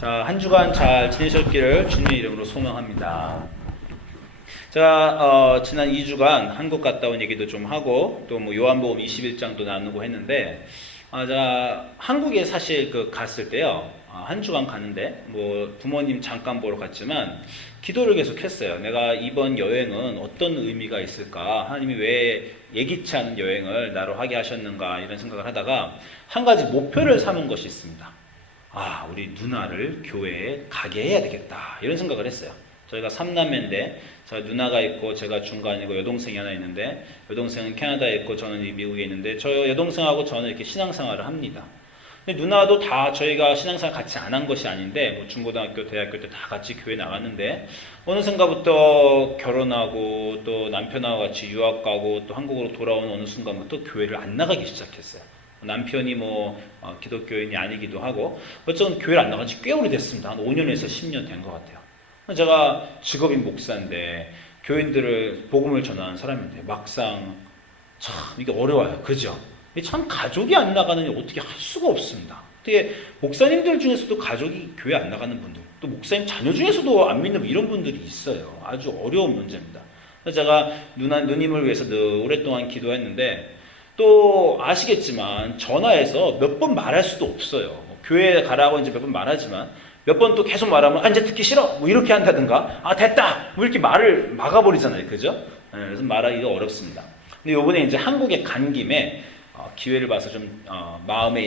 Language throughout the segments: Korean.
자, 한 주간 잘 지내셨기를 주님의 이름으로 소망합니다. 제가 지난 2주간 한국 갔다 온 얘기도 좀 하고 또 뭐 요한복음 21장도 나누고 했는데 제가 한국에 사실 갔을 때요. 한 주간 가는데 뭐 부모님 잠깐 보러 갔지만 기도를 계속 했어요. 내가 이번 여행은 어떤 의미가 있을까? 하나님이 왜 예기치 않은 여행을 나로 하게 하셨는가? 이런 생각을 하다가 한 가지 목표를 삼은 것이 있습니다. 우리 누나를 교회에 가게 해야 되겠다. 이런 생각을 했어요. 저희가 3남매인데 저 누나가 있고 제가 중간이고 여동생이 하나 있는데 여동생은 캐나다에 있고 저는 미국에 있는데 저 여동생하고 저는 이렇게 신앙생활을 합니다. 근데 누나도 다 저희가 신앙생활 같이 안 한 것이 아닌데 뭐 중고등학교, 대학교 때 다 같이 교회 나갔는데 어느 순간부터 결혼하고 또 남편하고 같이 유학 가고 또 한국으로 돌아오는 어느 순간부터 교회를 안 나가기 시작했어요. 남편이 기독교인이 아니기도 하고 어쨌든 교회를 안 나간 지 꽤 오래됐습니다. 한 5년에서 10년 된 것 같아요. 제가 직업이 목사인데 교인들을 복음을 전하는 사람인데 막상 참 이게 어려워요. 그죠? 참 가족이 안 나가는 게 어떻게 할 수가 없습니다. 어떻게 목사님들 중에서도 가족이 교회 안 나가는 분들 또 목사님 자녀 중에서도 안 믿는 이런 분들이 있어요. 아주 어려운 문제입니다. 그래서 제가 누님을 위해서 늘 오랫동안 기도했는데 또 아시겠지만 전화해서 몇 번 말할 수도 없어요. 교회에 가라고 이제 몇 번 말하지만 몇 번 또 계속 말하면 이제 듣기 싫어 뭐 이렇게 한다든가 됐다 뭐 이렇게 말을 막아버리잖아요. 그죠? 그래서 말하기가 어렵습니다. 근데 요번에 이제 한국에 간 김에 기회를 봐서 좀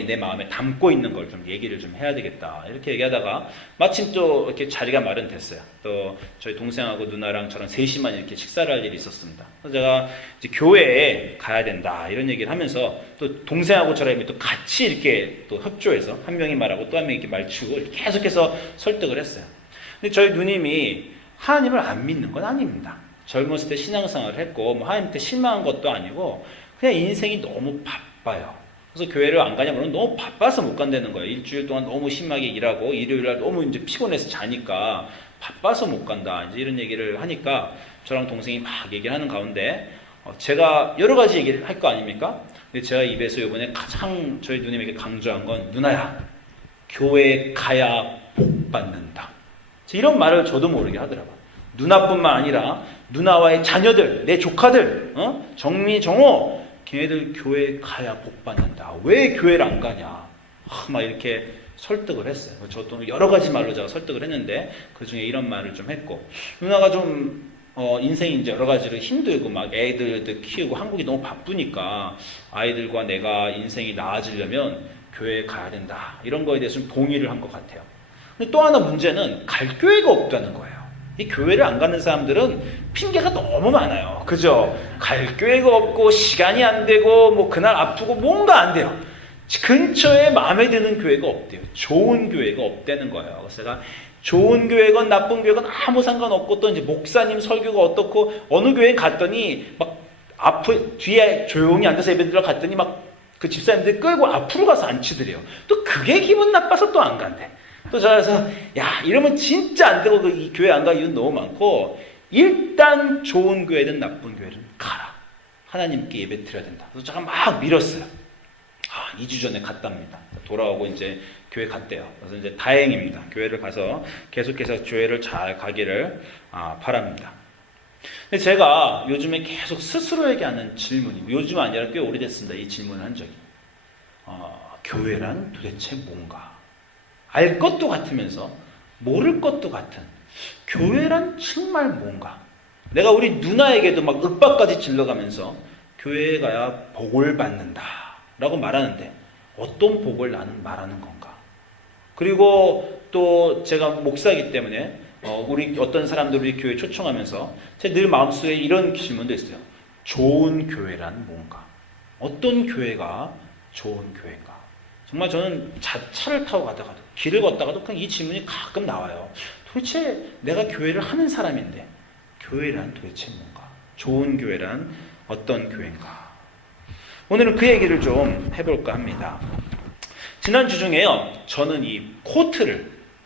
내 마음에 담고 있는 걸 좀 얘기를 좀 해야 되겠다 이렇게 얘기하다가 마침 또 이렇게 자리가 마련됐어요. 또 저희 동생하고 누나랑 저랑 셋이만 이렇게 식사를 할 일이 있었습니다. 그래서 제가 이제 교회에 가야 된다 이런 얘기를 하면서 또 동생하고 저랑 또 같이 이렇게 또 협조해서 한 명이 말하고 또 한 명이 이렇게 말치고 계속해서 설득을 했어요. 근데 저희 누님이 하나님을 안 믿는 건 아닙니다. 젊었을 때 신앙생활을 했고 뭐 하나님한테 실망한 것도 아니고 그냥 인생이 너무 바빠요. 그래서 교회를 안 가냐면 너무 바빠서 못 간다는 거예요. 일주일 동안 너무 심하게 일하고 일요일날 너무 이제 피곤해서 자니까 바빠서 못 간다. 이제 이런 얘기를 하니까 저랑 동생이 막 얘기를 하는 가운데 제가 여러 가지 얘기를 할 거 아닙니까? 근데 제가 입에서 이번에 가장 저희 누님에게 강조한 건 누나야, 교회에 가야 복 받는다. 이런 말을 저도 모르게 하더라고요. 누나뿐만 아니라 누나와의 자녀들, 내 조카들, 정미, 정호 걔네들 교회에 가야 복 받는다. 왜 교회를 안 가냐? 막 이렇게 설득을 했어요. 저도 여러 가지 말로 제가 설득을 했는데 그 중에 이런 말을 좀 했고 누나가 좀 인생이 이제 여러 가지로 힘들고 막 애들도 키우고 한국이 너무 바쁘니까 아이들과 내가 인생이 나아지려면 교회에 가야 된다. 이런 거에 대해서 좀 동의를 한 것 같아요. 근데 또 하나 문제는 갈 교회가 없다는 거예요. 이 교회를 안 가는 사람들은 핑계가 너무 많아요. 그죠? 갈 교회가 없고 시간이 안 되고 뭐 그날 아프고 뭔가 안 돼요. 근처에 마음에 드는 교회가 없대요. 좋은 교회가 없다는 거예요. 그래서 제가 좋은 교회건 나쁜 교회건 아무 상관없고 또 이제 목사님 설교가 어떻고 어느 교회 갔더니 막 뒤에 조용히 앉아서 예배 들어 갔더니 막 그 집사님들 끌고 앞으로 가서 앉히더래요. 또 그게 기분 나빠서 또 안 간대. 또 저래서 이러면 진짜 안 되고 이 교회 안 갈 이유는 너무 많고 일단 좋은 교회든 나쁜 교회든 가라. 하나님께 예배 드려야 된다. 그래서 제가 막 밀었어요. 2주 전에 갔답니다. 돌아오고 이제 교회 갔대요. 그래서 이제 다행입니다. 교회를 가서 계속해서 교회를 잘 가기를 바랍니다. 근데 제가 요즘에 계속 스스로에게 하는 질문이 요즘 아니라 꽤 오래됐습니다. 이 질문을 한 적이. 교회란 도대체 뭔가? 알 것도 같으면서 모를 것도 같은 교회란 정말 뭔가? 내가 우리 누나에게도 막 윽박까지 질러가면서 교회에 가야 복을 받는다 라고 말하는데 어떤 복을 나는 말하는 건가? 그리고 또 제가 목사이기 때문에 우리 어떤 사람들 우리 교회 초청하면서 제 늘 마음속에 이런 질문도 있어요. 좋은 교회란 뭔가? 어떤 교회가 좋은 교회인가? 정말 저는 차를 타고 가다가도 길을 걷다가도 그냥 이 질문이 가끔 나와요. 도대체 내가 교회를 하는 사람인데 교회란 도대체 뭔가? 좋은 교회란 어떤 교회인가? 오늘은 그 얘기를 좀 해볼까 합니다. 지난주 중에요. 저는 이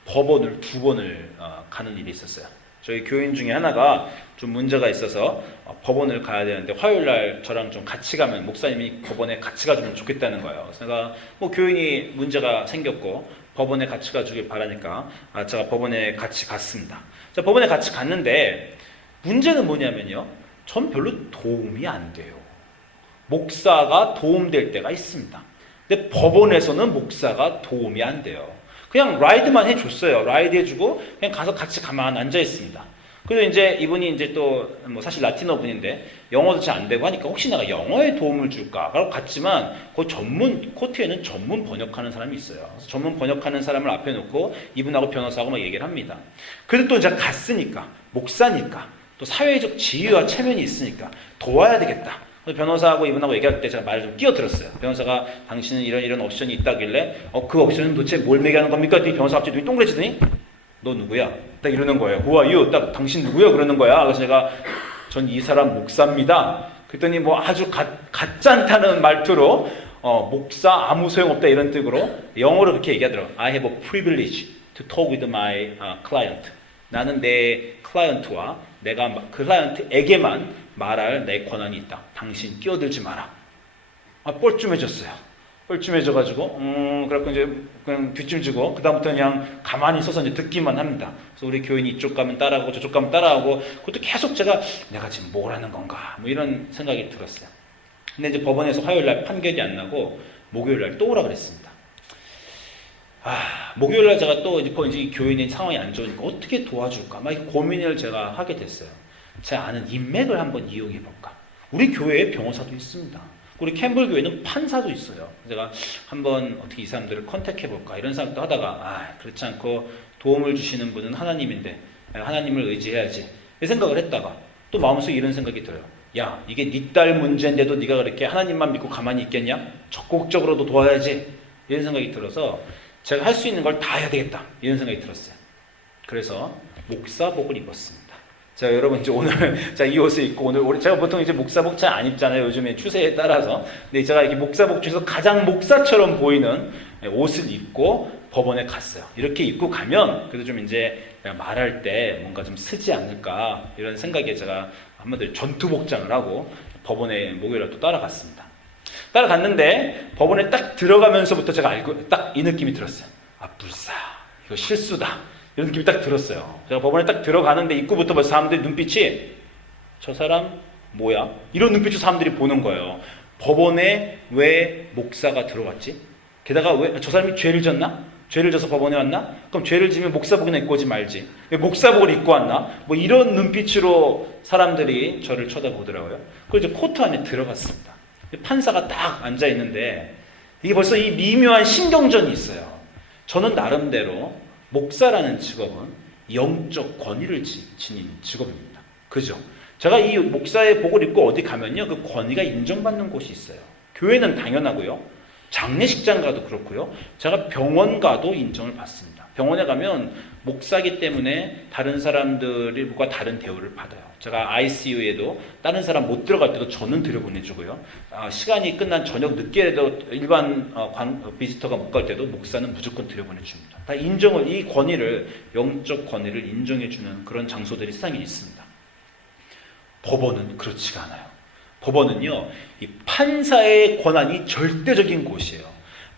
법원을 2번을 가는 일이 있었어요. 저희 교인 중에 하나가 좀 문제가 있어서 법원을 가야 되는데 화요일날 저랑 좀 같이 가면 목사님이 법원에 같이 가주면 좋겠다는 거예요. 그래서 내가 교인이 문제가 생겼고 법원에 같이 가주길 바라니까 제가 법원에 같이 갔습니다. 자, 법원에 같이 갔는데 문제는 뭐냐면요. 전 별로 도움이 안 돼요. 목사가 도움될 때가 있습니다. 근데 법원에서는 목사가 도움이 안 돼요. 그냥 라이드만 해줬어요. 라이드 해주고 그냥 가서 같이 가만 앉아 있습니다. 그래서 이제 이분이 이제 또 뭐 사실 라틴어 분인데 영어도 잘 안 되고 하니까 혹시 내가 영어에 도움을 줄까? 라고 갔지만 그 코트에는 전문 번역하는 사람이 있어요. 그래서 전문 번역하는 사람을 앞에 놓고 이분하고 변호사하고 막 얘기를 합니다. 그래도 또 제가 갔으니까 목사니까 또 사회적 지위와 체면이 있으니까 도와야 되겠다. 변호사하고 이분하고 얘기할 때 제가 말을 좀 끼어들었어요. 변호사가 당신은 이런 옵션이 있다길래 그 옵션은 도대체 뭘 얘기하는 겁니까? 했더니 변호사가 갑자기 눈이 동그래지더니 너 누구야? 딱 이러는 거예요. Who are you? 딱 당신 누구야? 그러는 거야. 그래서 제가 전 이 사람 목사입니다. 그랬더니 뭐 아주 가짠다는 말투로 목사 아무 소용없다 이런 뜻으로 영어로 그렇게 얘기하더라고요. I have a privilege to talk with my client. 나는 내 클라이언트와 내가 클라이언트에게만 말할 내 권한이 있다. 당신 끼어들지 마라. 뻘쭘해졌어요. 뻘쭘해져가지고 그래갖고 이제 그냥 뒷짐지고 그다음부터 그냥 가만히 서서 이제 듣기만 합니다. 그래서 우리 교인이 이쪽 가면 따라하고 저쪽 가면 따라하고 그것도 계속 제가 내가 지금 뭘 하는 건가 뭐 이런 생각이 들었어요. 근데 이제 법원에서 화요일날 판결이 안 나고 목요일날 또 오라 그랬습니다. 목요일날 제가 또 이제 교인의 상황이 안 좋으니까 어떻게 도와줄까 막 고민을 제가 하게 됐어요. 제가 아는 인맥을 한번 이용해 볼까. 우리 교회에 변호사도 있습니다. 우리 캠블 교회는 판사도 있어요. 제가 한번 어떻게 이 사람들을 컨택해 볼까 이런 생각도 하다가 그렇지 않고 도움을 주시는 분은 하나님인데 하나님을 의지해야지 이 생각을 했다가 또 마음속에 이런 생각이 들어요. 야, 이게 네 딸 문제인데도 네가 그렇게 하나님만 믿고 가만히 있겠냐? 적극적으로도 도와야지 이런 생각이 들어서 제가 할 수 있는 걸 다 해야 되겠다 이런 생각이 들었어요. 그래서 목사복을 입었습니다. 자, 여러분 이제 오늘 자, 이 옷을 입고 오늘 제가 보통 이제 목사복 잘 안 입잖아요. 요즘에 추세에 따라서. 근데 제가 이렇게 목사복 중에서 가장 목사처럼 보이는 옷을 입고 법원에 갔어요. 이렇게 입고 가면 그래도 좀 이제 말할 때 뭔가 좀 쓰지 않을까 이런 생각에 제가 한마디로 전투 복장을 하고 법원에 목요일에 또 따라갔습니다. 따라갔는데 법원에 딱 들어가면서부터 제가 알고 딱 이 느낌이 들었어요. 불사 이거 실수다. 이런 느낌이 딱 들었어요. 제가 법원에 딱 들어가는데 입구부터 벌써 사람들이 눈빛이 저 사람 뭐야? 이런 눈빛으로 사람들이 보는 거예요. 법원에 왜 목사가 들어왔지? 게다가 왜 저 사람이 죄를 졌나? 죄를 져서 법원에 왔나? 그럼 죄를 지면 목사복이나 입고 오지 말지. 왜 목사복을 입고 왔나? 뭐 이런 눈빛으로 사람들이 저를 쳐다보더라고요. 그래서 이제 코트 안에 들어갔습니다. 판사가 딱 앉아 있는데 이게 벌써 이 미묘한 신경전이 있어요. 저는 나름대로 목사라는 직업은 영적 권위를 지닌 직업입니다. 그죠? 제가 이 목사의 복을 입고 어디 가면요, 그 권위가 인정받는 곳이 있어요. 교회는 당연하고요. 장례식장 가도 그렇고요. 제가 병원 가도 인정을 받습니다. 병원에 가면 목사기 때문에 다른 사람들과 다른 대우를 받아요. 제가 ICU에도 다른 사람 못 들어갈 때도 저는 들여보내주고요. 시간이 끝난 저녁 늦게라도 일반 비지터가 못 갈 때도 목사는 무조건 들여보내줍니다. 다 인정을, 이 권위를, 영적 권위를 인정해주는 그런 장소들이 세상에 있습니다. 법원은 그렇지가 않아요. 법원은요, 이 판사의 권한이 절대적인 곳이에요.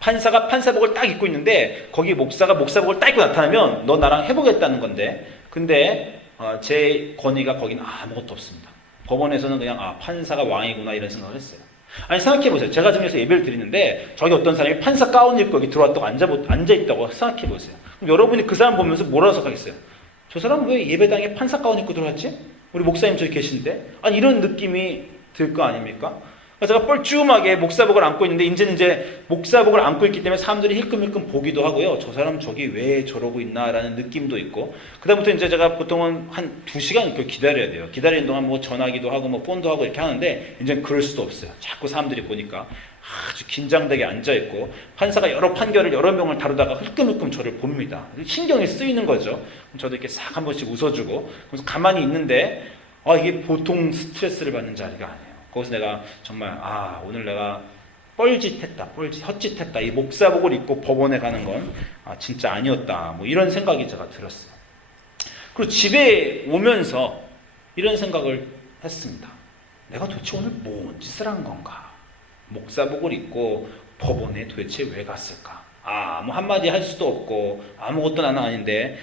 판사가 판사복을 딱 입고 있는데 거기 목사가 목사복을 딱 입고 나타나면 너 나랑 해보겠다는 건데, 근데 제 권위가 거기는 아무것도 없습니다. 법원에서는 그냥 판사가 왕이구나 이런 생각을 했어요. 아니 생각해보세요. 제가 지금 여기서 예배를 드리는데 저기 어떤 사람이 판사 가운 입고 여기 들어왔다고 앉아있다고 생각해보세요. 그럼 여러분이 그 사람 보면서 뭐라고 생각하겠어요? 저 사람 왜 예배당에 판사 가운 입고 들어왔지? 우리 목사님 저기 계신데? 아니 이런 느낌이 들 거 아닙니까? 제가 뻘쭘하게 목사복을 안고 있는데 이제 목사복을 안고 있기 때문에 사람들이 힐끔힐끔 보기도 하고요. 저 사람 저기 왜 저러고 있나라는 느낌도 있고, 그다음부터 이제 제가 보통은 한 2시간 기다려야 돼요. 기다리는 동안 뭐 전화기도 하고 뭐 폰도 하고 이렇게 하는데 이제는 그럴 수도 없어요. 자꾸 사람들이 보니까 아주 긴장되게 앉아 있고 판사가 여러 판결을 여러 명을 다루다가 힐끔힐끔 저를 봅니다. 신경이 쓰이는 거죠. 저도 이렇게 싹 한 번씩 웃어주고 그래서 가만히 있는데 이게 보통 스트레스를 받는 자리가 아니에요. 거기서 내가 정말 오늘 내가 헛짓했다. 이 목사복을 입고 법원에 가는 건 진짜 아니었다. 뭐 이런 생각이 제가 들었어요. 그리고 집에 오면서 이런 생각을 했습니다. 내가 도대체 오늘 뭔 짓을 한 건가? 목사복을 입고 법원에 도대체 왜 갔을까? 뭐 한마디 할 수도 없고 아무것도 나는 아닌데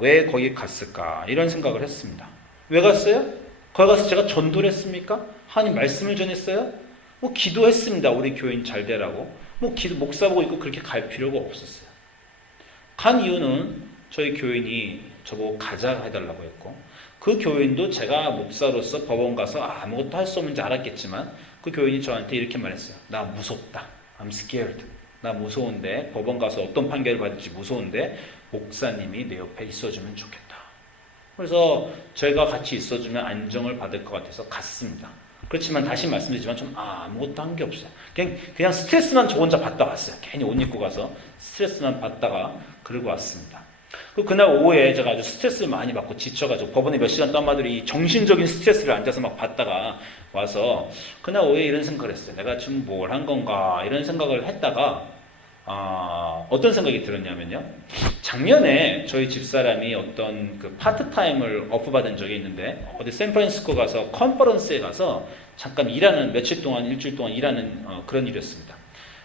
왜 거기 갔을까 이런 생각을 했습니다. 왜 갔어요? 거기 가서 제가 전도를 했습니까? 하나님 말씀을 전했어요? 뭐 기도했습니다. 우리 교인 잘 되라고. 뭐 목사 보고 있고 그렇게 갈 필요가 없었어요. 간 이유는 저희 교인이 저보고 가자 해달라고 했고, 그 교인도 제가 목사로서 법원 가서 아무것도 할 수 없는지 알았겠지만 그 교인이 저한테 이렇게 말했어요. 나 무섭다. I'm scared. 나 무서운데, 법원 가서 어떤 판결을 받을지 무서운데 목사님이 내 옆에 있어주면 좋겠다. 그래서 저희가 같이 있어주면 안정을 받을 것 같아서 갔습니다. 그렇지만 다시 말씀드리지만 좀 아무것도 한 게 없어요. 그냥 스트레스만 저 혼자 받다 왔어요. 괜히 옷 입고 가서 스트레스만 받다가 그러고 왔습니다. 그날 오후에 제가 아주 스트레스를 많이 받고 지쳐가지고 법원에 몇 시간 동안 이 정신적인 스트레스를 앉아서 막 받다가 와서 그날 오후에 이런 생각을 했어요. 내가 지금 뭘 한 건가 이런 생각을 했다가 어떤 생각이 들었냐면요. 작년에 저희 집사람이 어떤 그 파트타임을 오프받은 적이 있는데 어디 샌프란시스코 가서 컨퍼런스에 가서 잠깐 일하는 며칠 동안 일주일 동안 일하는 그런 일이었습니다.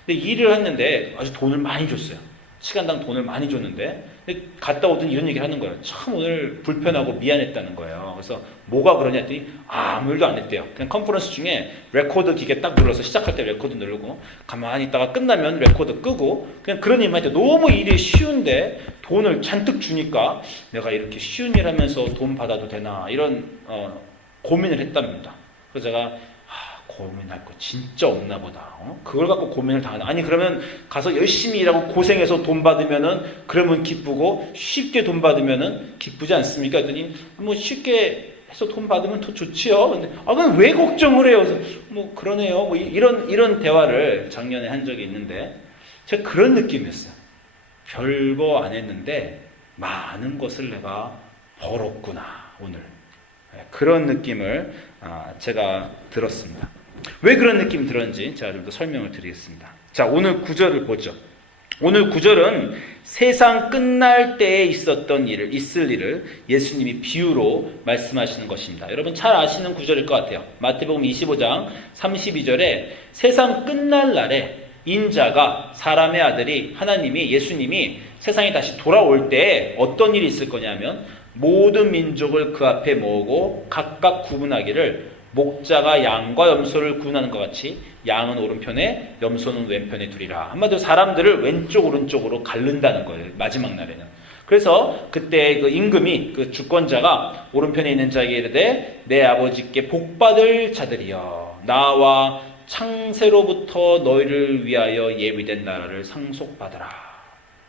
근데 일을 했는데 아주 돈을 많이 줬어요. 시간당 돈을 많이 줬는데 갔다 오더니 이런 얘기를 하는 거예요. 참 오늘 불편하고 미안했다는 거예요. 그래서 뭐가 그러냐 했더니 아무 일도 안 했대요. 그냥 컨퍼런스 중에 레코드 기계 딱 눌러서 시작할 때 레코드 누르고 가만히 있다가 끝나면 레코드 끄고 그냥 그런 일만 했대요. 너무 일이 쉬운데 돈을 잔뜩 주니까 내가 이렇게 쉬운 일 하면서 돈 받아도 되나 이런 고민을 했답니다. 그래서 제가 고민할 거 진짜 없나 보다. 그걸 갖고 고민을 다 하나. 아니 그러면 가서 열심히 일하고 고생해서 돈 받으면은 그러면 기쁘고 쉽게 돈 받으면은 기쁘지 않습니까? 했더니 뭐 쉽게 해서 돈 받으면 더 좋지요. 근데 그럼 왜 걱정을 해요? 그래서 뭐 그러네요. 뭐 이런 대화를 작년에 한 적이 있는데 제가 그런 느낌이었어요. 별거 안 했는데 많은 것을 내가 벌었구나 오늘. 그런 느낌을 제가 들었습니다. 왜 그런 느낌이 들었는지 제가 좀 더 설명을 드리겠습니다. 자, 오늘 구절을 보죠. 오늘 구절은 세상 끝날 때에 있을 일을 예수님이 비유로 말씀하시는 것입니다. 여러분 잘 아시는 구절일 것 같아요. 마태복음 25장 32절에 세상 끝날 날에 인자가 사람의 아들이 하나님이 예수님이 세상에 다시 돌아올 때 어떤 일이 있을 거냐면 모든 민족을 그 앞에 모으고 각각 구분하기를 목자가 양과 염소를 구분하는 것 같이 양은 오른편에 염소는 왼편에 두리라. 한마디로 사람들을 왼쪽 오른쪽으로 가른다는 거예요. 마지막 날에는. 그래서 그때 그 임금이 그 주권자가 오른편에 있는 자에게 이르되 내 아버지께 복받을 자들이여 나와 창세로부터 너희를 위하여 예비된 나라를 상속받으라.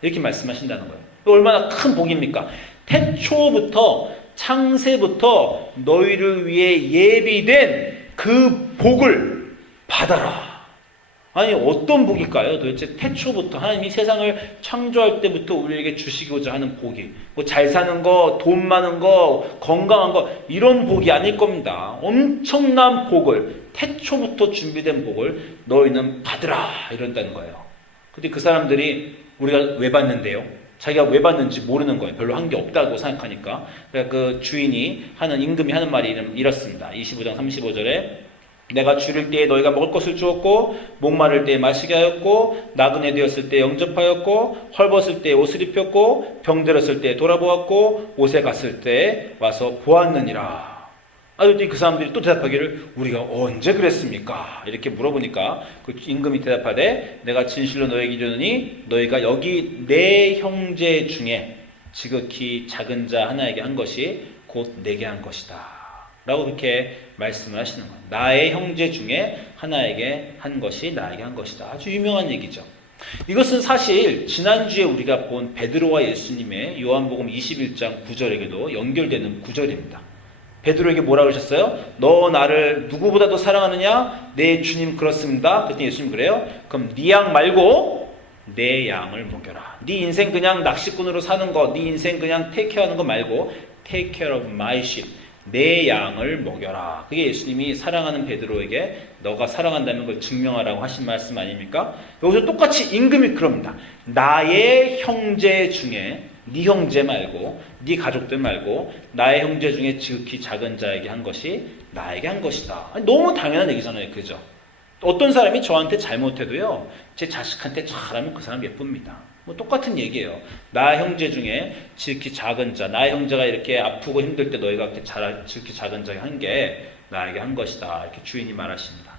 이렇게 말씀하신다는 거예요. 얼마나 큰 복입니까? 태초부터 창세부터 너희를 위해 예비된 그 복을 받아라. 아니 어떤 복일까요? 도대체 태초부터 하나님이 세상을 창조할 때부터 우리에게 주시고자 하는 복이 뭐 잘 사는 거, 돈 많은 거, 건강한 거 이런 복이 아닐 겁니다. 엄청난 복을 태초부터 준비된 복을 너희는 받으라 이런다는 거예요. 근데 그 사람들이 우리가 왜 받는데요? 자기가 왜 받는지 모르는 거예요. 별로 한 게 없다고 생각하니까. 그러니까 그 임금이 하는 말이 이렇습니다. 25장 35절에 내가 줄일 때에 너희가 먹을 것을 주었고 목마를 때에 마시게 하였고 나그네 되었을 때 영접하였고 헐벗을 때에 옷을 입혔고 병들었을 때에 돌아보았고 옷에 갔을 때에 와서 보았느니라. 그 사람들이 또 대답하기를 우리가 언제 그랬습니까? 이렇게 물어보니까 그 임금이 대답하되 내가 진실로 너에게 이르노니 너희가 여기 내 형제 중에 지극히 작은 자 하나에게 한 것이 곧 내게 한 것이다 라고 그렇게 말씀을 하시는 거예요. 나의 형제 중에 하나에게 한 것이 나에게 한 것이다. 아주 유명한 얘기죠. 이것은 사실 지난주에 우리가 본 베드로와 예수님의 요한복음 21장 9절에게도 연결되는 구절입니다. 베드로에게 뭐라 그러셨어요? 너 나를 누구보다도 사랑하느냐? 네 주님 그렇습니다. 그랬더니 예수님 그래요? 그럼 네 양 말고 내 양을 먹여라. 네 인생 그냥 낚시꾼으로 사는 거, 네 인생 그냥 테이크하는 거 말고 take care of my sheep. 내 양을 먹여라. 그게 예수님이 사랑하는 베드로에게 너가 사랑한다는 걸 증명하라고 하신 말씀 아닙니까? 여기서 똑같이 임금이 그럽니다. 나의 형제 중에 네 형제 말고 네 가족들 말고 나의 형제 중에 지극히 작은 자에게 한 것이 나에게 한 것이다. 아니, 너무 당연한 얘기잖아요. 그죠? 어떤 사람이 저한테 잘못해도요 제 자식한테 잘하면 그 사람 예쁩니다. 뭐 똑같은 얘기예요. 나 형제 중에 지극히 작은 자, 나 형제가 이렇게 아프고 힘들 때 너희가 이렇게 지극히 작은 자가 한 게 나에게 한 것이다. 이렇게 주인이 말하십니다.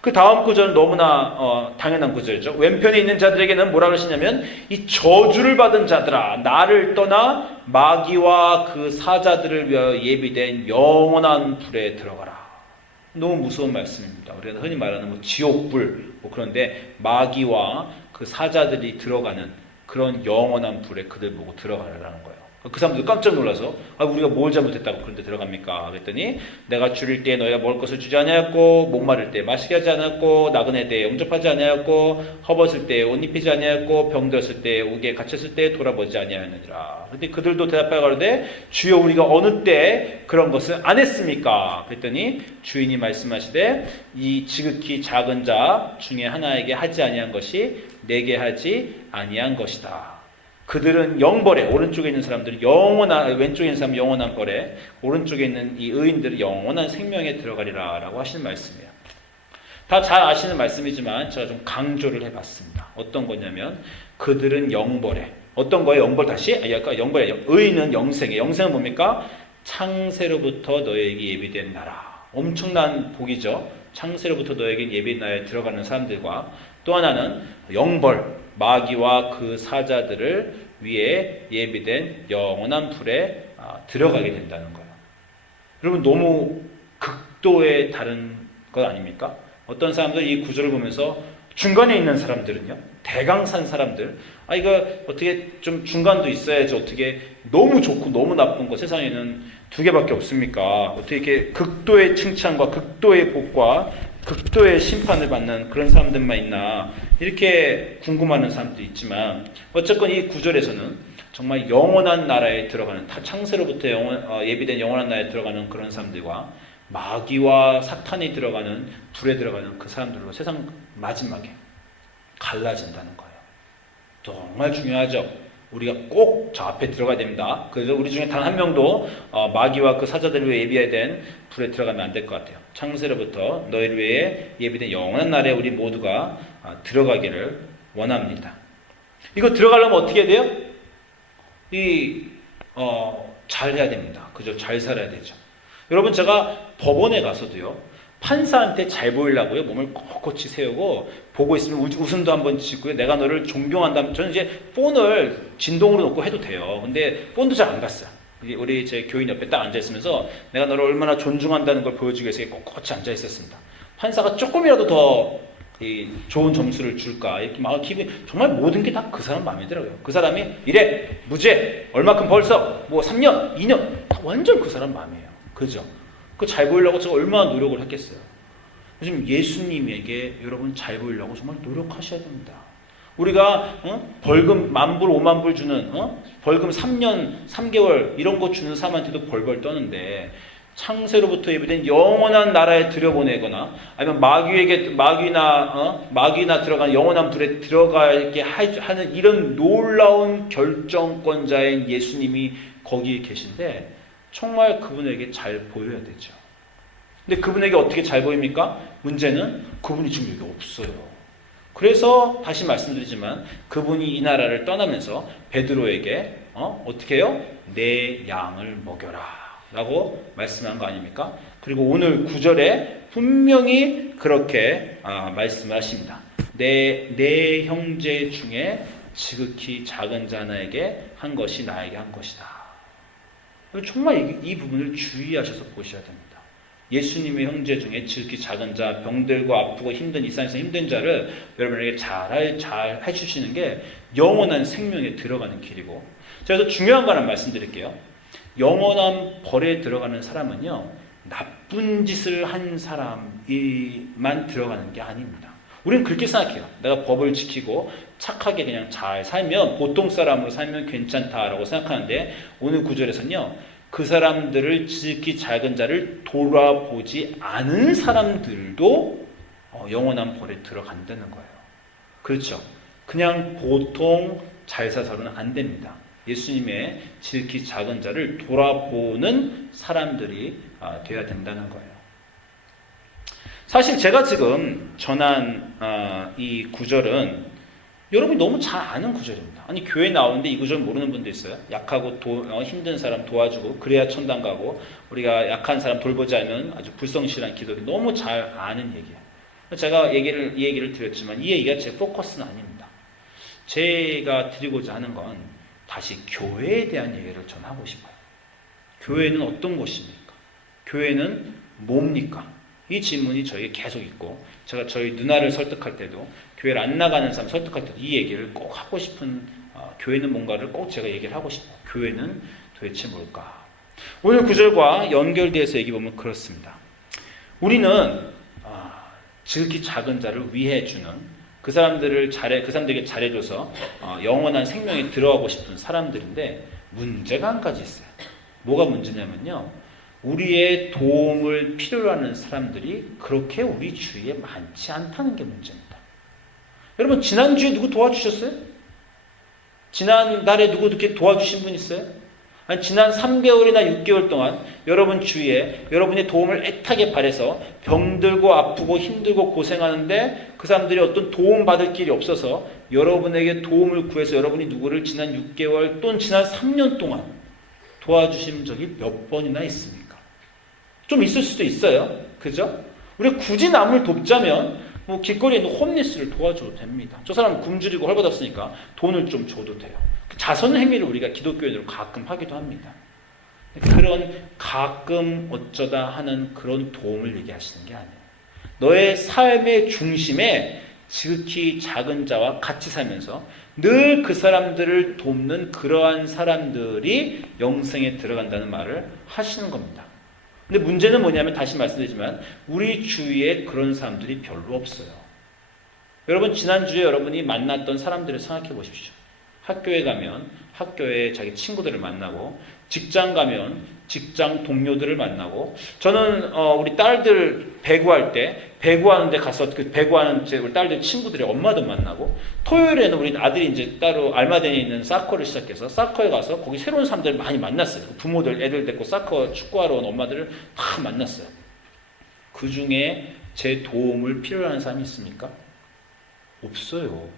그 다음 구절은 너무나 당연한 구절이죠. 왼편에 있는 자들에게는 뭐라 그러시냐면 이 저주를 받은 자들아 나를 떠나 마귀와 그 사자들을 위하여 예비된 영원한 불에 들어가라. 너무 무서운 말씀입니다. 우리가 흔히 말하는 뭐 지옥불 그런데 마귀와 그 사자들이 들어가는 그런 영원한 불에 그들 보고 들어가라는 거예요. 그 사람들 깜짝 놀라서 우리가 뭘 잘못했다고 그런 데 들어갑니까? 그랬더니 내가 줄일 때 너희가 먹을 것을 주지 아니하였고 목마를 때 마시게 하지 않았고 나그네 때 영접하지 아니하였고 헐벗을 때 옷 입히지 아니하였고 병들었을 때 옥에 갇혔을 때 돌아보지 아니하였느니라. 그런데 그들도 대답하여 가로되 주여 우리가 어느 때 그런 것을 안 했습니까? 그랬더니 주인이 말씀하시되 이 지극히 작은 자 중에 하나에게 하지 아니한 것이 내게 하지 아니한 것이다. 그들은 영벌에 오른쪽에 있는 사람들은 영원한 왼쪽에 있는 사람은 영원한 벌에 오른쪽에 있는 이 의인들은 영원한 생명에 들어가리라라고 하시는 말씀이에요. 다 잘 아시는 말씀이지만 제가 좀 강조를 해봤습니다. 어떤 거냐면 그들은 영벌에 어떤 거예요? 영벌 다시 영벌에 의인은 영생에 영생은 뭡니까? 창세로부터 너에게 예비된 나라. 엄청난 복이죠. 창세로부터 너에게 예비된 나라에 들어가는 사람들과 또 하나는 영벌 마귀와 그 사자들을 위해 예비된 영원한 불에 들어가게 된다는 거예요. 여러분 너무 극도의 다른 것 아닙니까? 어떤 사람들 이 구절을 보면서 중간에 있는 사람들은요. 대강산 사람들 이거 어떻게 좀 중간도 있어야지 어떻게 너무 좋고 너무 나쁜 거 세상에는 두 개밖에 없습니까? 어떻게 이렇게 극도의 칭찬과 극도의 복과 극도의 심판을 받는 그런 사람들만 있나 이렇게 궁금하는 사람도 있지만 어쨌건 이 구절에서는 정말 영원한 나라에 들어가는 창세로부터 예비된 영원한 나라에 들어가는 그런 사람들과 마귀와 사탄이 들어가는 불에 들어가는 그 사람들로 세상 마지막에 갈라진다는 거예요. 정말 중요하죠. 우리가 꼭 저 앞에 들어가야 됩니다. 그래서 우리 중에 단 한 명도 마귀와 그 사자들 위해 예비된 불에 들어가면 안 될 것 같아요. 창세로부터 너희를 위해 예비된 영원한 날에 우리 모두가 들어가기를 원합니다. 이거 들어가려면 어떻게 해야 돼요? 잘 해야 됩니다. 그죠? 잘 살아야 되죠. 여러분 제가 법원에 가서도요. 판사한테 잘 보이려고요. 몸을 꼿꼿이 세우고 보고 있으면 웃음도 한번 짓고요. 내가 너를 존경한다면 저는 이제 폰을 진동으로 놓고 해도 돼요. 근데 폰도 잘 안 갔어요. 우리 제 교인 옆에 딱 앉아 있으면서 내가 너를 얼마나 존중한다는 걸 보여주기 위해서 꼿꼿이 앉아 있었습니다. 판사가 조금이라도 더 좋은 점수를 줄까 이렇게 막 기분이 정말 모든 게 다 그 사람 마음에 들어요. 그 사람이 이래 무죄 얼마큼 벌써 뭐 3년 2년 다 완전 그 사람 마음이에요. 그죠? 그 잘 보이려고 제가 얼마나 노력을 했겠어요. 요즘 예수님에게 여러분 잘 보이려고 정말 노력하셔야 됩니다. 우리가 벌금 10,000불 50,000불 주는 벌금 3년 3개월 이런 거 주는 사람한테도 벌벌 떠는데 창세로부터 예비된 영원한 나라에 들여보내거나 아니면 마귀나 들어간 영원한 불에 들어가게 하는 이런 놀라운 결정권자인 예수님이 거기에 계신데 정말 그분에게 잘 보여야 되죠. 근데 그분에게 어떻게 잘 보입니까? 문제는 그분이 지금 여기 없어요. 그래서 다시 말씀드리지만 그분이 이 나라를 떠나면서 베드로에게 어떻게 해요? 내 양을 먹여라 라고 말씀한 거 아닙니까? 그리고 오늘 9절에 분명히 그렇게 말씀을 하십니다. 내 형제 중에 지극히 작은 자 하나에게 한 것이 나에게 한 것이다. 정말 이 부분을 주의하셔서 보셔야 됩니다. 예수님의 형제 중에 지극히 작은 자, 병들고 아프고 힘든 이 세상에서 힘든 자를 여러분에게 잘 해주시는 게 영원한 생명에 들어가는 길이고 그래서 중요한 거 하나 말씀드릴게요. 영원한 벌에 들어가는 사람은요. 나쁜 짓을 한 사람이만 들어가는 게 아닙니다. 우리는 그렇게 생각해요. 내가 법을 지키고 착하게 그냥 잘 살면 보통 사람으로 살면 괜찮다라고 생각하는데 오늘 구절에서는요. 그 사람들을 지극히 작은 자를 돌아보지 않은 사람들도 영원한 벌에 들어간다는 거예요. 그렇죠. 그냥 보통 잘 사서는 안 됩니다. 예수님의 지극히 작은 자를 돌아보는 사람들이 되어야 된다는 거예요. 사실 제가 지금 전한 이 구절은 여러분이 너무 잘 아는 구절입니다. 아니 교회 나오는데 이 구절 모르는 분도 있어요. 약하고 힘든 사람 도와주고 그래야 천당 가고 우리가 약한 사람 돌보지 않으면 아주 불성실한 기도. 너무 잘 아는 얘기예요. 제가 이 얘기를 드렸지만 이 얘기가 제 포커스는 아닙니다. 제가 드리고자 하는 건 다시 교회에 대한 얘기를 전 하고 싶어요. 교회는 어떤 곳입니까? 교회는 뭡니까? 이 질문이 저에게 계속 있고 제가 저희 누나를 설득할 때도 교회를 안 나가는 사람 설득할 때도 이 얘기를 꼭 하고 싶은 교회는 뭔가를 꼭 제가 얘기를 하고 싶어요. 교회는 도대체 뭘까? 오늘 구절과 연결돼서 얘기해 보면 그렇습니다. 우리는 지극히 작은 자를 위해 주는 그 사람들에게 잘해줘서 영원한 생명에 들어가고 싶은 사람들인데 문제가 한 가지 있어요. 뭐가 문제냐면요. 우리의 도움을 필요로 하는 사람들이 그렇게 우리 주위에 많지 않다는 게 문제입니다. 여러분 지난주에 누구 도와주셨어요? 지난달에 누구 이렇게 도와주신 분 있어요? 아니 지난 3개월이나 6개월 동안 여러분 주위에 여러분의 도움을 애타게 바라서 병들고 아프고 힘들고 고생하는데 그 사람들이 어떤 도움받을 길이 없어서 여러분에게 도움을 구해서 여러분이 누구를 지난 6개월 또는 지난 3년 동안 도와주신 적이 몇 번이나 있습니까? 좀 있을 수도 있어요. 그죠? 우리가 굳이 남을 돕자면 뭐 길거리에 있는 홈리스를 도와줘도 됩니다. 저 사람 굶주리고 헐벗었으니까 돈을 좀 줘도 돼요. 자선 행위를 우리가 기독교인으로 가끔 하기도 합니다. 그런 가끔 어쩌다 하는 그런 도움을 얘기하시는 게 아니에요. 너의 삶의 중심에 지극히 작은 자와 같이 살면서 늘 그 사람들을 돕는 그러한 사람들이 영생에 들어간다는 말을 하시는 겁니다. 근데 문제는 뭐냐면 다시 말씀드리지만 우리 주위에 그런 사람들이 별로 없어요. 여러분 지난주에 여러분이 만났던 사람들을 생각해 보십시오. 학교에 가면 학교에 자기 친구들을 만나고 직장 가면 직장 동료들을 만나고 저는 우리 딸들 배구할 때 배구하는데 가서 그 배구하는 우리 딸들 친구들의 엄마도 만나고 토요일에는 우리 아들이 이제 따로 알마덴에 있는 사커를 시작해서 사커에 가서 거기 새로운 사람들 많이 만났어요. 부모들 애들 데리고 사커 축구하러 온 엄마들을 다 만났어요. 그 중에 제 도움을 필요로 하는 사람이 있습니까? 없어요.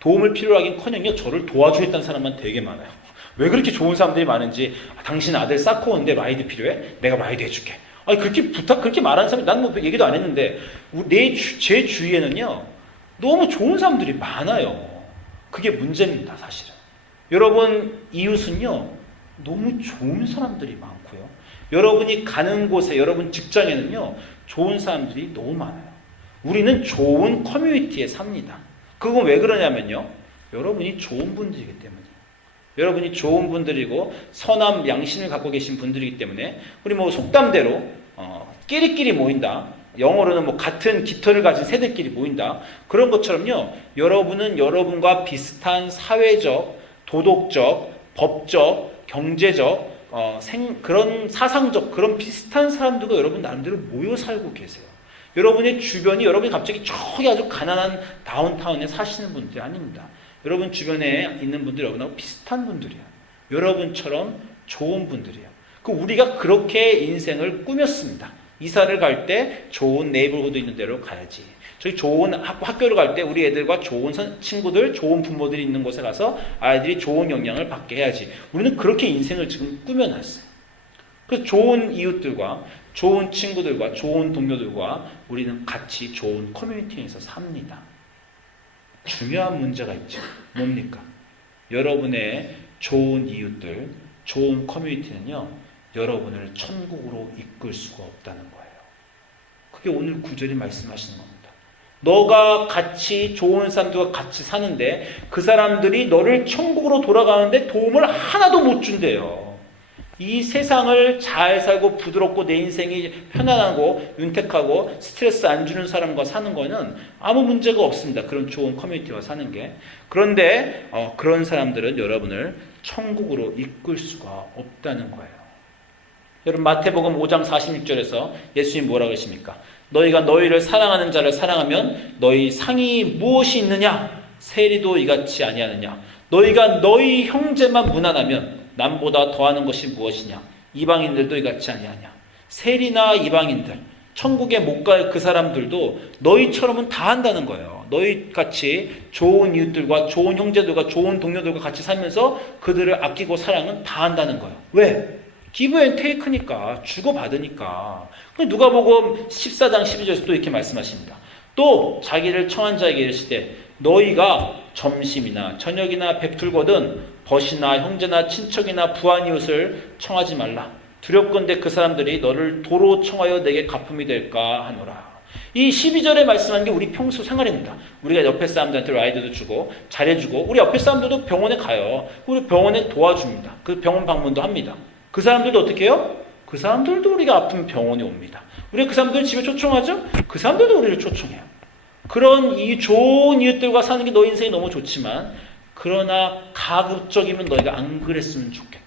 도움을 필요로 하긴커녕요 저를 도와주겠다는 사람만 되게 많아요. 왜 그렇게 좋은 사람들이 많은지 당신 아들 사커 오는데 라이드 필요해? 내가 라이드 해줄게. 아니 그렇게 말하는 사람이 난 뭐 얘기도 안 했는데 제 주위에는요 너무 좋은 사람들이 많아요. 그게 문제입니다 사실은. 여러분 이웃은요 너무 좋은 사람들이 많고요. 여러분이 가는 곳에 여러분 직장에는요 좋은 사람들이 너무 많아요. 우리는 좋은 커뮤니티에 삽니다. 그건 왜 그러냐면요 여러분이 좋은 분들이기 때문이에요. 여러분이 좋은 분들이고 선한 양심을 갖고 계신 분들이기 때문에 우리 뭐 속담대로 끼리끼리 모인다. 영어로는 뭐 같은 깃털을 가진 새들끼리 모인다. 그런 것처럼요. 여러분은 여러분과 비슷한 사회적, 도덕적, 법적, 경제적, 그런 사상적 그런 비슷한 사람들과 여러분 나름대로 모여 살고 계세요. 여러분의 주변이 여러분이 갑자기 저기 아주 가난한 다운타운에 사시는 분들이 아닙니다. 여러분 주변에 있는 분들이 여러분하고 비슷한 분들이에요. 여러분처럼 좋은 분들이에요. 우리가 그렇게 인생을 꾸몄습니다. 이사를 갈 때 좋은 네이버후드 있는 데로 가야지. 저희 좋은 학교를 갈 때 우리 애들과 좋은 친구들, 좋은 부모들이 있는 곳에 가서 아이들이 좋은 영향을 받게 해야지. 우리는 그렇게 인생을 지금 꾸며놨어요. 그래서 좋은 이웃들과 좋은 친구들과 좋은 동료들과 우리는 같이 좋은 커뮤니티에서 삽니다. 중요한 문제가 있죠. 뭡니까? 여러분의 좋은 이웃들, 좋은 커뮤니티는요. 여러분을 천국으로 이끌 수가 없다는 거예요. 그게 오늘 구절이 말씀하시는 겁니다. 너가 같이 좋은 사람들과 같이 사는데 그 사람들이 너를 천국으로 돌아가는데 도움을 하나도 못 준대요. 이 세상을 잘 살고 부드럽고 내 인생이 편안하고 윤택하고 스트레스 안 주는 사람과 사는 거는 아무 문제가 없습니다. 그런 좋은 커뮤니티와 사는 게. 그런데 그런 사람들은 여러분을 천국으로 이끌 수가 없다는 거예요. 여러분 마태복음 5장 46절에서 예수님 뭐라고 하십니까? 너희가 너희를 사랑하는 자를 사랑하면 너희 상이 무엇이 있느냐? 세리도 이같이 아니하느냐? 너희가 너희 형제만 무난하면 남보다 더하는 것이 무엇이냐? 이방인들도 이같이 아니하냐? 세리나 이방인들 천국에 못 갈 그 사람들도 너희처럼은 다 한다는 거예요. 너희 같이 좋은 이웃들과 좋은 형제들과 좋은 동료들과 같이 살면서 그들을 아끼고 사랑은 다 한다는 거예요. 왜? 기브 앤 테이크니까, 주고받으니까. 누가복음 14장 12절에서 또 이렇게 말씀하십니다. 또 자기를 청한 자에게 이르실 때 너희가 점심이나 저녁이나 베풀거든 벗이나 형제나 친척이나 부한 이웃을 청하지 말라. 두렵건대 그 사람들이 너를 도로 청하여 내게 갚음이 될까 하노라. 이 12절에 말씀하는 게 우리 평소 생활입니다. 우리가 옆에 사람들한테 라이드도 주고 잘해주고 우리 옆에 사람들도 병원에 가요. 우리 병원에 도와줍니다. 그 병원 방문도 합니다. 그 사람들도 어떻게 해요? 그 사람들도 우리가 아프면 병원에 옵니다. 우리가 그 사람들 집에 초청하죠? 그 사람들도 우리를 초청해요. 그런 이 좋은 이웃들과 사는 게 너 인생이 너무 좋지만 그러나 가급적이면 너희가 안 그랬으면 좋겠다.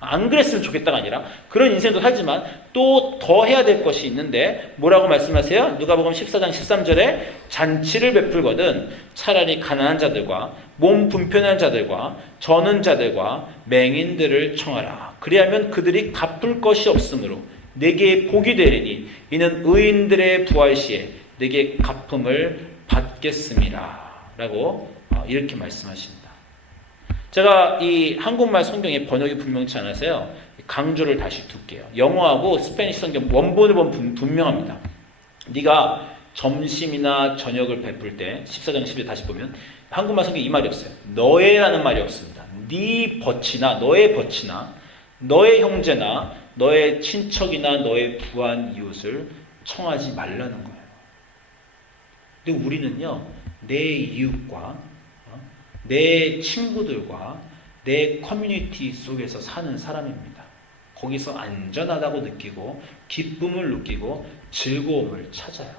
안 그랬으면 좋겠다가 아니라 그런 인생도 살지만 또 더 해야 될 것이 있는데 뭐라고 말씀하세요? 누가복음 14장 13절에 잔치를 베풀거든 차라리 가난한 자들과 몸 불편한 자들과 저는 자들과 맹인들을 청하라. 그리하면 그들이 갚을 것이 없으므로 내게 복이 되리니 이는 의인들의 부활 시에 내게 갚음을 받겠음이라 라고 이렇게 말씀하십니다. 제가 이 한국말 성경에 번역이 분명치 않아서요. 강조를 다시 둘게요. 영어하고 스페니시 성경 원본을 보면 분명합니다. 네가 점심이나 저녁을 베풀 때 14장 10절 다시 보면 한국말 성경에 이 말이 없어요. 너의라는 말이 없습니다. 네 벗이나 너의 벗이나 너의 형제나 너의 친척이나 너의 부한 이웃을 청하지 말라는 거예요. 근데 우리는요. 내 이웃과 내 친구들과 내 커뮤니티 속에서 사는 사람입니다. 거기서 안전하다고 느끼고 기쁨을 느끼고 즐거움을 찾아요.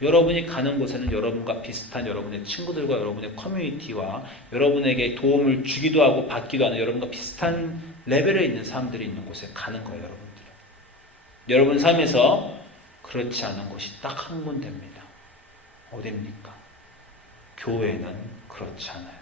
여러분이 가는 곳에는 여러분과 비슷한 여러분의 친구들과 여러분의 커뮤니티와 여러분에게 도움을 주기도 하고 받기도 하는 여러분과 비슷한 레벨에 있는 사람들이 있는 곳에 가는 거예요. 여러분들. 여러분 삶에서 그렇지 않은 곳이 딱 한 군데입니다. 어디입니까? 교회는 그렇지 않아요.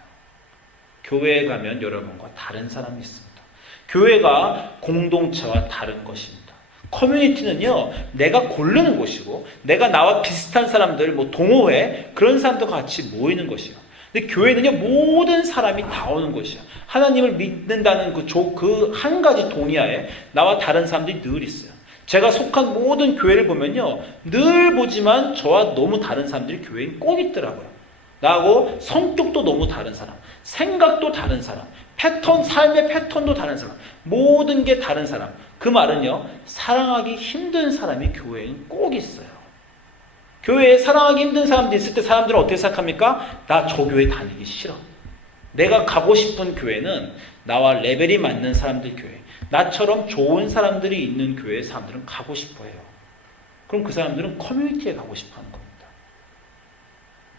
교회에 가면 여러분과 다른 사람이 있습니다. 교회가 공동체와 다른 것입니다. 커뮤니티는요, 내가 고르는 곳이고, 내가 나와 비슷한 사람들, 동호회, 그런 사람들과 같이 모이는 것이요. 근데 교회는요, 모든 사람이 다 오는 곳이요. 하나님을 믿는다는 그 한 가지 동의하에 나와 다른 사람들이 늘 있어요. 제가 속한 모든 교회를 보면요, 늘 보지만 저와 너무 다른 사람들이 교회에 꼭 있더라고요. 나하고 성격도 너무 다른 사람, 생각도 다른 사람, 삶의 패턴도 다른 사람, 모든 게 다른 사람. 그 말은요, 사랑하기 힘든 사람이 교회엔 꼭 있어요. 교회에 사랑하기 힘든 사람들이 있을 때 사람들은 어떻게 생각합니까? 나 저 교회 다니기 싫어. 내가 가고 싶은 교회는 나와 레벨이 맞는 사람들 교회. 나처럼 좋은 사람들이 있는 교회에 사람들은 가고 싶어 해요. 그럼 그 사람들은 커뮤니티에 가고 싶어 하는 겁니다.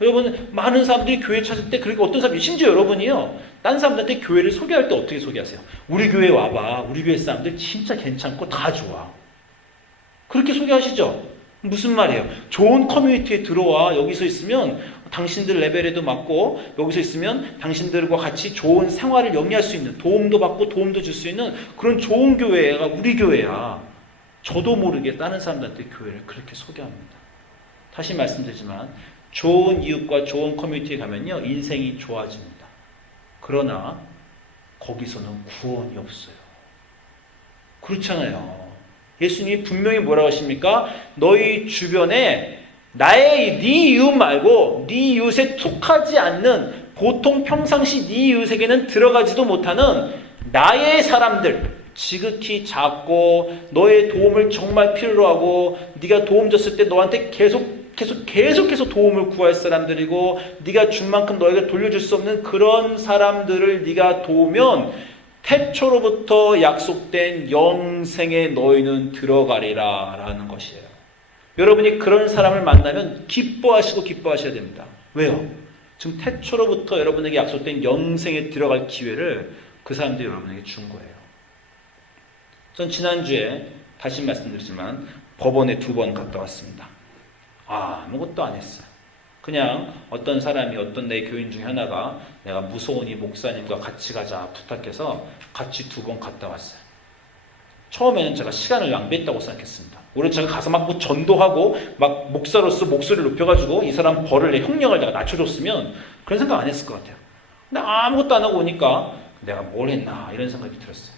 여러분, 많은 사람들이 교회 찾을 때, 그리고 어떤 사람이, 심지어 여러분이요, 딴 사람들한테 교회를 소개할 때 어떻게 소개하세요? 우리 교회 와봐. 우리 교회 사람들 진짜 괜찮고 다 좋아. 그렇게 소개하시죠? 무슨 말이에요? 좋은 커뮤니티에 들어와. 여기서 있으면 당신들 레벨에도 맞고, 여기서 있으면 당신들과 같이 좋은 생활을 영위할 수 있는, 도움도 받고 도움도 줄 수 있는 그런 좋은 교회가 우리 교회야. 저도 모르게 다른 사람들한테 교회를 그렇게 소개합니다. 다시 말씀드리지만, 좋은 이웃과 좋은 커뮤니티에 가면요, 인생이 좋아집니다. 그러나 거기서는 구원이 없어요. 그렇잖아요. 예수님이 분명히 뭐라고 하십니까? 너희 주변에 네 이웃 말고 네 이웃에 툭하지 않는, 보통 평상시 네 이웃에게는 들어가지도 못하는 나의 사람들, 지극히 작고 너의 도움을 정말 필요로 하고 네가 도움 줬을 때 너한테 계속해서 도움을 구할 사람들이고 네가 준 만큼 너에게 돌려줄 수 없는 그런 사람들을 네가 도우면 태초로부터 약속된 영생에 너희는 들어가리라 라는 것이에요. 여러분이 그런 사람을 만나면 기뻐하셔야 됩니다. 왜요? 지금 태초로부터 여러분에게 약속된 영생에 들어갈 기회를 그 사람들이 여러분에게 준 거예요. 전 지난주에 다시 말씀드리지만 법원에 2번 갔다 왔습니다. 아무것도 안 했어요. 그냥 어떤 사람이, 어떤 내 교인 중에 하나가 내가 무서우니 목사님과 같이 가자 부탁해서 같이 2번 갔다 왔어요. 처음에는 제가 시간을 낭비했다고 생각했습니다. 오히려 제가 가서 막 뭐 전도하고 막 목사로서 목소리를 높여가지고 이 사람 벌을 내 형량을 내가 낮춰줬으면 그런 생각 안 했을 것 같아요. 근데 아무것도 안 하고 오니까 내가 뭘 했나 이런 생각이 들었어요.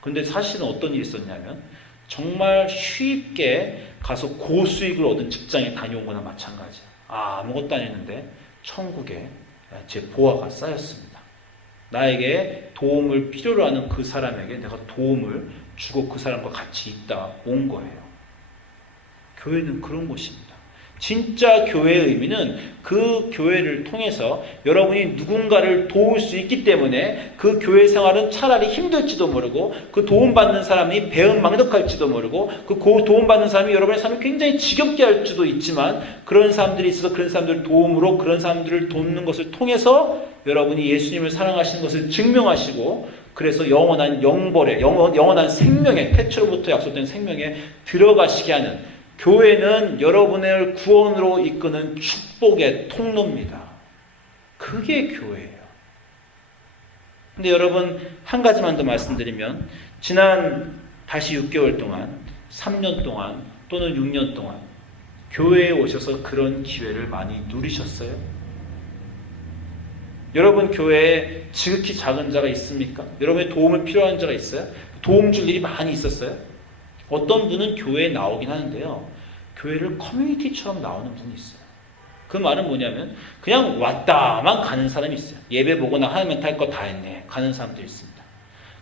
근데 사실은 어떤 일이 있었냐면 정말 쉽게 가서 고수익을 얻은 직장에 다녀온 거나 마찬가지예요. 아무것도 안 했는데 천국에 제 보화가 쌓였습니다. 나에게 도움을 필요로 하는 그 사람에게 내가 도움을 주고 그 사람과 같이 있다 온 거예요. 교회는 그런 곳입니다. 진짜 교회의 의미는 그 교회를 통해서 여러분이 누군가를 도울 수 있기 때문에 그 교회 생활은 차라리 힘들지도 모르고 그 도움받는 사람이 배은망덕할지도 모르고 그 도움받는 사람이 여러분의 삶을 굉장히 지겹게 할 수도 있지만 그런 사람들이 있어서 그런 사람들 도움으로 그런 사람들을 돕는 것을 통해서 여러분이 예수님을 사랑하시는 것을 증명하시고 그래서 영원한 영벌에 영원한 생명에 태초로부터 약속된 생명에 들어가시게 하는 교회는 여러분을 구원으로 이끄는 축복의 통로입니다. 그게 교회예요. 근데 여러분 한 가지만 더 말씀드리면 지난 다시 6개월 동안 3년 동안 또는 6년 동안 교회에 오셔서 그런 기회를 많이 누리셨어요? 여러분 교회에 지극히 작은 자가 있습니까? 여러분의 도움을 필요한 자가 있어요? 도움 줄 일이 많이 있었어요? 어떤 분은 교회에 나오긴 하는데요. 교회를 커뮤니티처럼 나오는 분이 있어요. 그 말은 뭐냐면 그냥 왔다만 가는 사람이 있어요. 예배 보고나 하나님 할 거 다 했네. 가는 사람들이 있습니다.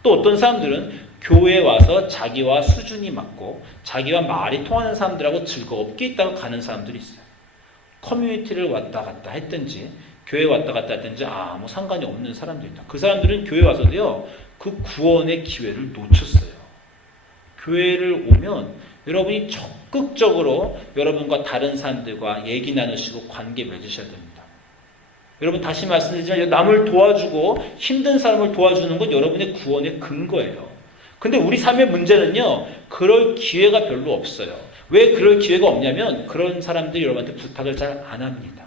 또 어떤 사람들은 교회에 와서 자기와 수준이 맞고 자기와 말이 통하는 사람들하고 즐겁게 있다가 가는 사람들이 있어요. 커뮤니티를 왔다 갔다 했든지 교회 왔다 갔다 했든지 아무 상관이 없는 사람들이 있다. 그 사람들은 교회 와서도요. 그 구원의 기회를 놓쳤어요. 교회를 오면 여러분이 적극적으로 여러분과 다른 사람들과 얘기 나누시고 관계 맺으셔야 됩니다. 여러분 다시 말씀드리지만 남을 도와주고 힘든 사람을 도와주는 건 여러분의 구원의 근거예요. 근데 우리 삶의 문제는요. 그럴 기회가 별로 없어요. 왜 그럴 기회가 없냐면 그런 사람들이 여러분한테 부탁을 잘 안 합니다.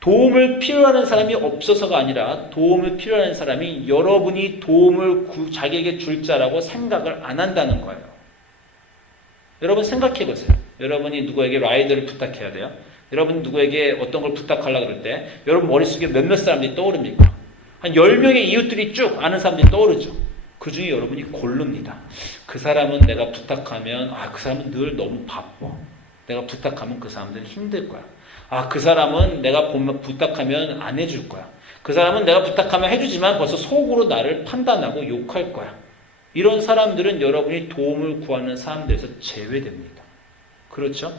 도움을 필요하는 사람이 없어서가 아니라 도움을 필요하는 사람이 여러분이 도움을 자기에게 줄 자라고 생각을 안 한다는 거예요. 여러분 생각해 보세요. 여러분이 누구에게 라이드를 부탁해야 돼요. 여러분 누구에게 어떤 걸 부탁하려고 그럴 때 여러분 머릿속에 몇몇 사람들이 떠오릅니까? 한 10명의 이웃들이 쭉 아는 사람들이 떠오르죠. 그 중에 여러분이 고릅니다. 그 사람은 내가 부탁하면 그 사람은 늘 너무 바빠. 내가 부탁하면 그 사람들은 힘들 거야. 그 사람은 내가 부탁하면 안 해줄 거야. 그 사람은 내가 부탁하면 해주지만 벌써 속으로 나를 판단하고 욕할 거야. 이런 사람들은 여러분이 도움을 구하는 사람들에서 제외됩니다. 그렇죠?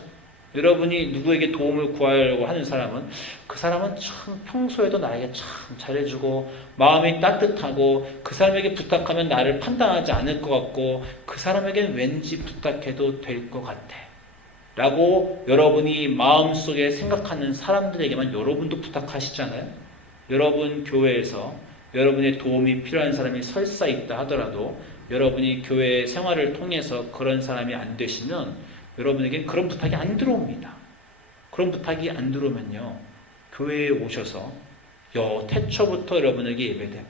여러분이 누구에게 도움을 구하려고 하는 사람은 그 사람은 참 평소에도 나에게 참 잘해주고 마음이 따뜻하고 그 사람에게 부탁하면 나를 판단하지 않을 것 같고 그 사람에게는 왠지 부탁해도 될 것 같아. 라고 여러분이 마음속에 생각하는 사람들에게만 여러분도 부탁하시잖아요. 여러분 교회에서 여러분의 도움이 필요한 사람이 설사 있다 하더라도 여러분이 교회 생활을 통해서 그런 사람이 안 되시면 여러분에게 그런 부탁이 안 들어옵니다. 그런 부탁이 안 들어오면요. 교회에 오셔서 태초부터 여러분에게 예배된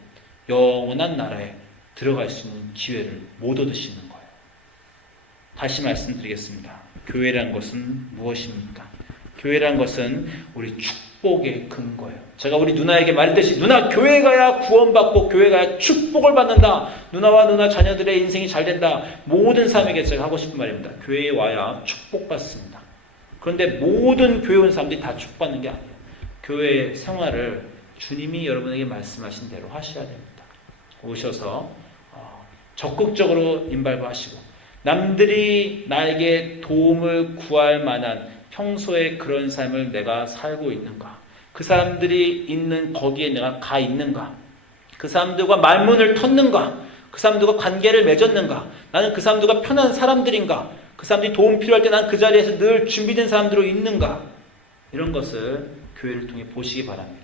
영원한 나라에 들어갈 수 있는 기회를 못 얻으시는 거예요. 다시 말씀드리겠습니다. 교회란 것은 무엇입니까? 교회란 것은 우리 축복의 근거예요. 제가 우리 누나에게 말했듯이 누나 교회 가야 구원받고 교회 가야 축복을 받는다. 누나와 누나 자녀들의 인생이 잘 된다. 모든 사람에게 제가 하고 싶은 말입니다. 교회에 와야 축복받습니다. 그런데 모든 교회 온 사람들이 다 축복받는 게 아니에요. 교회 생활을 주님이 여러분에게 말씀하신 대로 하셔야 됩니다. 오셔서 적극적으로 임발부하시고 남들이 나에게 도움을 구할 만한 평소에 그런 삶을 내가 살고 있는가? 그 사람들이 있는 거기에 내가 가 있는가? 그 사람들과 말문을 텄는가? 그 사람들과 관계를 맺었는가? 나는 그 사람들과 편한 사람들인가? 그 사람들이 도움 필요할 때 난 그 자리에서 늘 준비된 사람들로 있는가? 이런 것을 교회를 통해 보시기 바랍니다.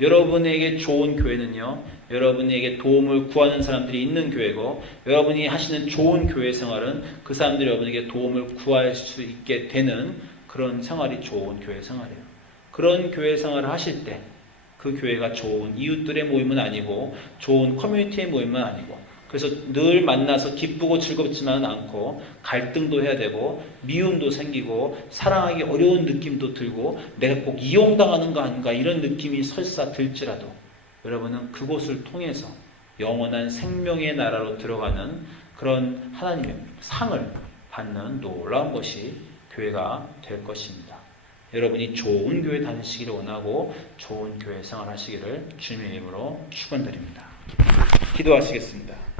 여러분에게 좋은 교회는요, 여러분에게 도움을 구하는 사람들이 있는 교회고, 여러분이 하시는 좋은 교회 생활은 그 사람들이 여러분에게 도움을 구할 수 있게 되는 그런 생활이 좋은 교회 생활이에요. 그런 교회 생활을 하실 때 그 교회가 좋은 이웃들의 모임은 아니고 좋은 커뮤니티의 모임은 아니고 그래서 늘 만나서 기쁘고 즐겁지만은 않고 갈등도 해야 되고 미움도 생기고 사랑하기 어려운 느낌도 들고 내가 꼭 이용당하는 거 아닌가 이런 느낌이 설사 들지라도 여러분은 그곳을 통해서 영원한 생명의 나라로 들어가는 그런 하나님의 상을 받는 놀라운 것이 교회가 될 것입니다. 여러분이 좋은 교회 다니시기를 원하고 좋은 교회 생활하시기를 주님의 이름으로 축원드립니다. 기도하시겠습니다.